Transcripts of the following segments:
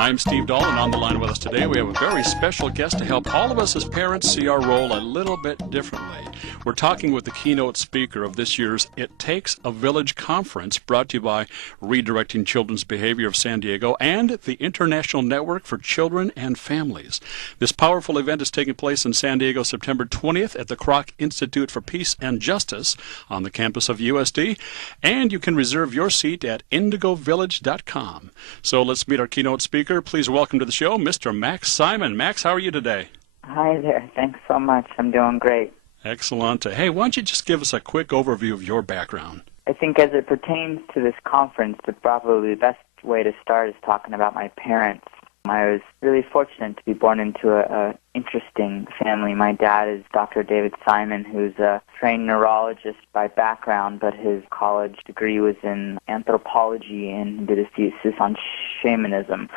I'm Steve Dahl, and on the line with us today we have a very special guest to help all of us as parents see our role a little bit differently. We're talking with the keynote speaker of this year's It Takes a Village conference, brought to you by Redirecting Children's Behavior of San Diego and the International Network for Children and Families. This powerful event is taking place in San Diego September 20th at the Kroc Institute for Peace and Justice on the campus of USD, and you can reserve your seat at indigovillage.com. So let's meet our keynote speaker. Please welcome to the show Mr. Max Simon. Max, how are you today? Hi there. Thanks so much. I'm doing great. Excellent. Hey, why don't you just give us a quick overview of your background? I think as it pertains to this conference, probably the best way to start is talking about my parents. I was really fortunate to be born into an interesting family. My dad is Dr. David Simon, who's a trained neurologist by background, but his college degree was in anthropology and did a thesis on shamanism.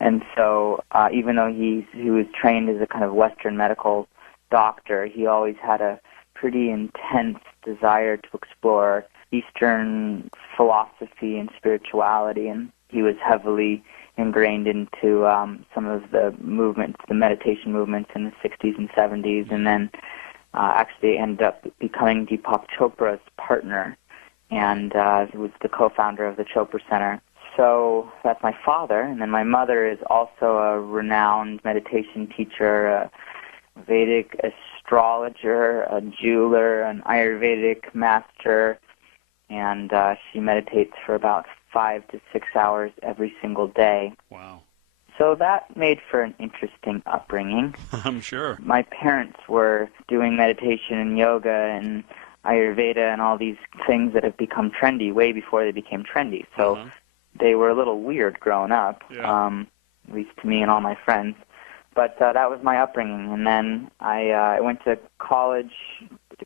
And so even though he was trained as a kind of Western medical doctor, he always had a pretty intense desire to explore Eastern philosophy and spirituality, and he was heavily ingrained into some of the movements, the meditation movements in the 60s and 70s, and then actually ended up becoming Deepak Chopra's partner, and he was the co-founder of the Chopra Center. So that's my father, and then my mother is also a renowned meditation teacher, a Vedic astrologer, a jeweler, an Ayurvedic master, and she meditates for about 5 to 6 hours every single day. Wow. So that made for an interesting upbringing. I'm sure. My parents were doing meditation and yoga and Ayurveda and all these things that have become trendy way before they became trendy. So they were a little weird growing up, at least to me and all my friends. But that was my upbringing. And then I went to college,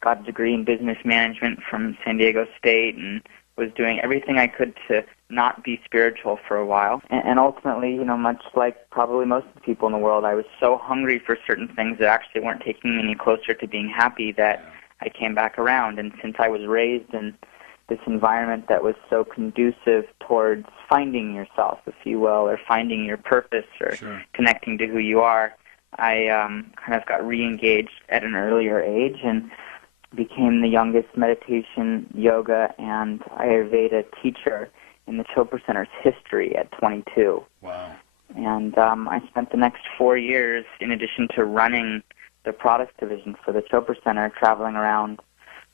got a degree in business management from San Diego State, and was doing everything I could to not be spiritual for a while. And ultimately, you know, much like probably most of the people in the world, I was so hungry for certain things that actually weren't taking me any closer to being happy that I came back around. And since I was raised in this environment that was so conducive towards finding yourself, if you will, or finding your purpose or connecting to who you are, I kind of got re-engaged at an earlier age and became the youngest meditation, yoga, and Ayurveda teacher in the Chopra Center's history at 22. Wow. And I spent the next 4 years, in addition to running the products division for the Chopra Center, traveling around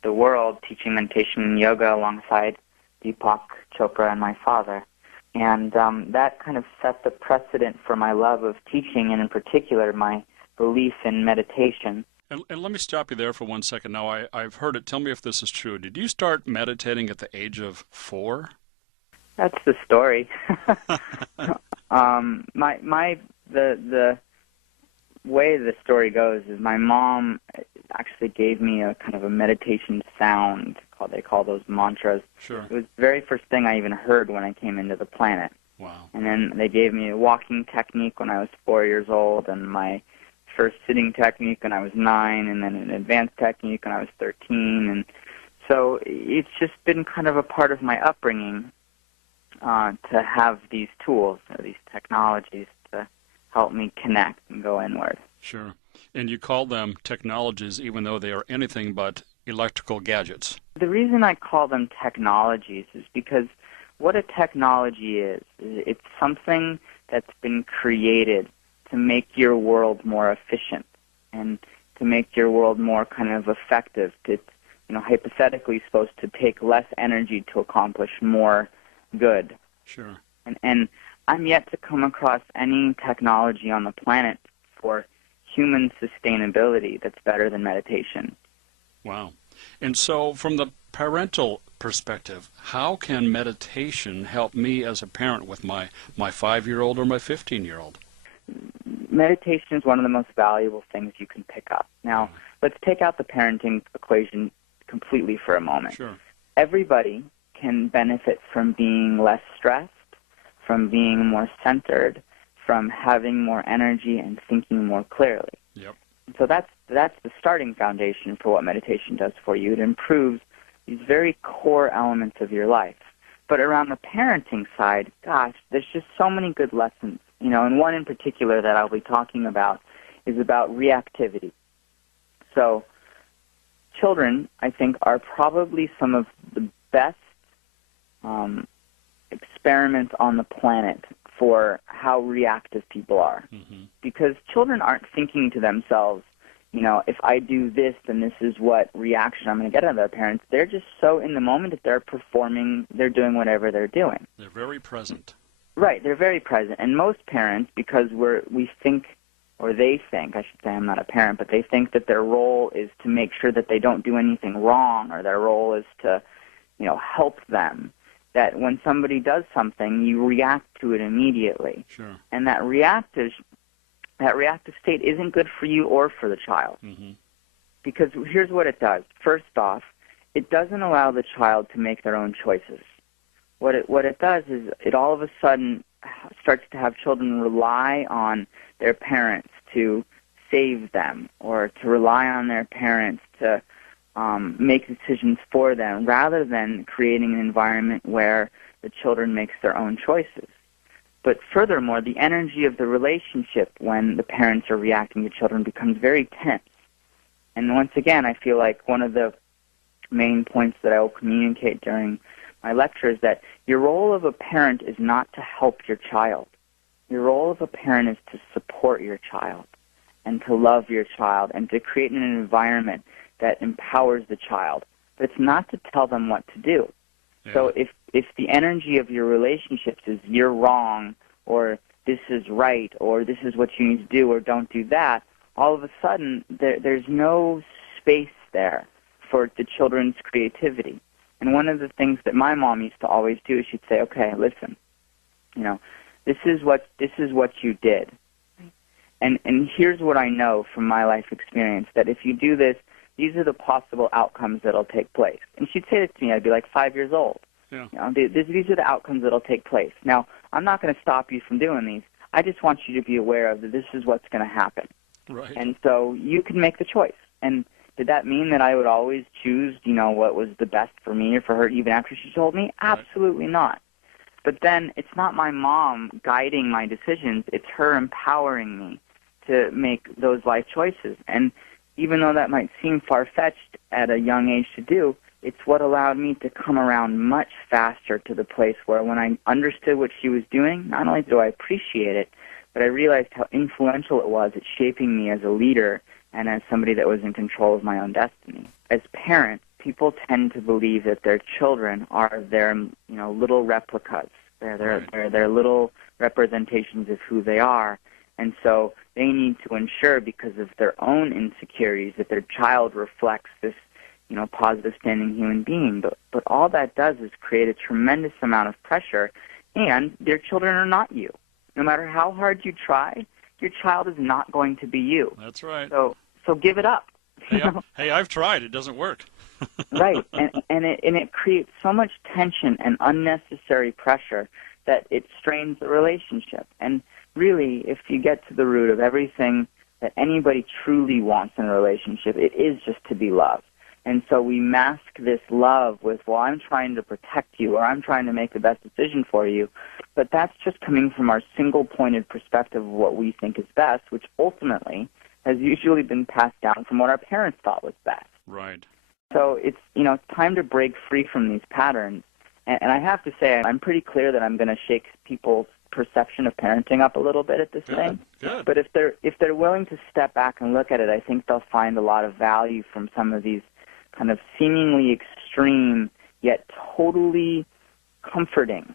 the world teaching meditation and yoga alongside Deepak Chopra and my father. And that kind of set the precedent for my love of teaching, and in particular my belief in meditation. And let me stop you there for 1 second. Now, I've heard it. Tell me if this is true. Did you start meditating at the age of 4? That's the story. The way the story goes is my mom actually gave me a kind of a meditation sound. They call those mantras. Sure. It was the very first thing I even heard when I came into the planet. Wow. And then they gave me a walking technique when I was 4 years old, and my first sitting technique when I was 9, and then an advanced technique when I was 13. And so it's just been kind of a part of my upbringing to have these tools, or these technologies, to help me connect and go inward. Sure. And you call them technologies even though they are anything but electrical gadgets. The reason I call them technologies is because what a technology is it's something that's been created to make your world more efficient and to make your world more kind of effective. It's, you know, hypothetically supposed to take less energy to accomplish more good. Sure. And I'm yet to come across any technology on the planet for human sustainability that's better than meditation. Wow. And so from the parental perspective, how can meditation help me as a parent with my 5-year-old or my 15-year-old? Meditation is one of the most valuable things you can pick up. Now, let's take out the parenting equation completely for a moment. Sure. Everybody can benefit from being less stressed, from being more centered, from having more energy and thinking more clearly. Yep. So that's the starting foundation for what meditation does for you. It improves these very core elements of your life. But around the parenting side, gosh, there's just so many good lessons. And one in particular that I'll be talking about is about reactivity. So children, I think, are probably some of the best experiments on the planet for how reactive people are. Mm-hmm. Because children aren't thinking to themselves, if I do this, then this is what reaction I'm going to get out of their parents. They're just so in the moment that they're performing, they're doing whatever they're doing. They're very present. Right, they're very present. And most parents, because we think, or they think, I should say, I'm not a parent, but they think that their role is to make sure that they don't do anything wrong, or their role is to, help them. That when somebody does something, you react to it immediately. Sure. And that reactive state isn't good for you or for the child. Mm-hmm. Because here's what it does. First off, it doesn't allow the child to make their own choices. What it does is it all of a sudden starts to have children rely on their parents to save them, or to rely on their parents to make decisions for them, rather than creating an environment where the children makes their own choices. But furthermore, the energy of the relationship when the parents are reacting to children becomes very tense. And once again, I feel like one of the main points that I will communicate during my lecture is that your role of a parent is not to help your child. Your role of a parent is to support your child and to love your child and to create an environment that empowers the child. But it's not to tell them what to do. Yeah. So if the energy of your relationships is you're wrong, or this is right, or this is what you need to do, or don't do that, all of a sudden there's no space there for the children's creativity. And one of the things that my mom used to always do is she'd say, okay, listen, this is what you did. And here's what I know from my life experience, that if you do this, these are the possible outcomes that'll take place. And she'd say this to me, I'd be like 5 years old. Yeah. These are the outcomes that'll take place. Now, I'm not going to stop you from doing these. I just want you to be aware of that this is what's going to happen. Right. And so you can make the choice. And did that mean that I would always choose, what was the best for me or for her, even after she told me? Right. Absolutely not. But then it's not my mom guiding my decisions. It's her empowering me to make those life choices. And even though that might seem far-fetched at a young age to do, it's what allowed me to come around much faster to the place where when I understood what she was doing, not only do I appreciate it, but I realized how influential it was at shaping me as a leader and as somebody that was in control of my own destiny. As parents, people tend to believe that their children are their, little replicas. They're little representations of who they are. And so they need to ensure, because of their own insecurities, that their child reflects this, positive standing human being. But all that does is create a tremendous amount of pressure, and their children are not you. No matter how hard you try, your child is not going to be you. That's right. So give it up. Hey, I've tried. It doesn't work. Right. And it creates so much tension and unnecessary pressure that it strains the relationship. And really, if you get to the root of everything that anybody truly wants in a relationship, it is just to be loved. And so we mask this love with, well, I'm trying to protect you, or I'm trying to make the best decision for you. But that's just coming from our single-pointed perspective of what we think is best, which ultimately has usually been passed down from what our parents thought was best. Right. So it's, time to break free from these patterns. And I have to say, I'm pretty clear that I'm going to shake people's perception of parenting up a little bit at this thing. Good. But if they're willing to step back and look at it, I think they'll find a lot of value from some of these kind of seemingly extreme yet totally comforting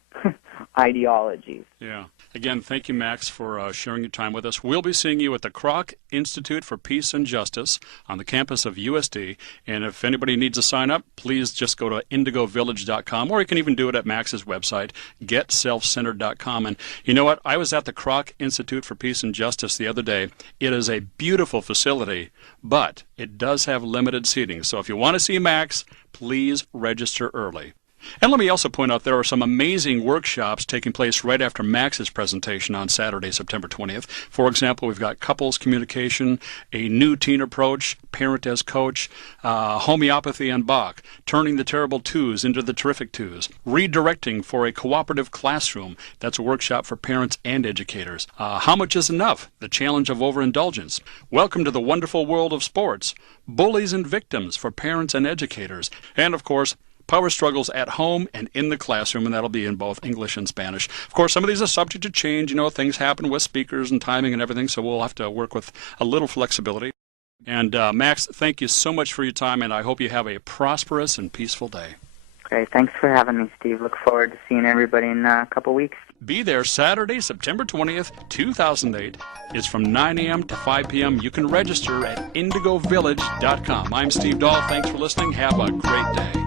ideologies. Yeah. Again, thank you, Max, for sharing your time with us. We'll be seeing you at the Kroc Institute for Peace and Justice on the campus of USD. And if anybody needs to sign up, please just go to indigovillage.com, or you can even do it at Max's website, getselfcentered.com. And you know what? I was at the Kroc Institute for Peace and Justice the other day. It is a beautiful facility, but it does have limited seating. So if you want to see Max, please register early. And let me also point out there are some amazing workshops taking place right after Max's presentation on Saturday, September 20th. For example, we've got couples communication, a new teen approach, parent as coach, homeopathy and Bach, turning the terrible twos into the terrific twos, redirecting for a cooperative classroom. That's a workshop for parents and educators. How much is enough? The challenge of overindulgence. Welcome to the wonderful world of sports. Bullies and victims for parents and educators. And of course, power struggles at home and in the classroom, and that'll be in both English and Spanish. Of course, some of these are subject to change. You know, things happen with speakers and timing and everything, so we'll have to work with a little flexibility. And Max, thank you so much for your time, and I hope you have a prosperous and peaceful day. Great. Thanks for having me, Steve. Look forward to seeing everybody in a couple weeks. Be there Saturday, September 20th, 2008. It's from 9 a.m. to 5 p.m. You can register at indigovillage.com. I'm Steve Dahl. Thanks for listening. Have a great day.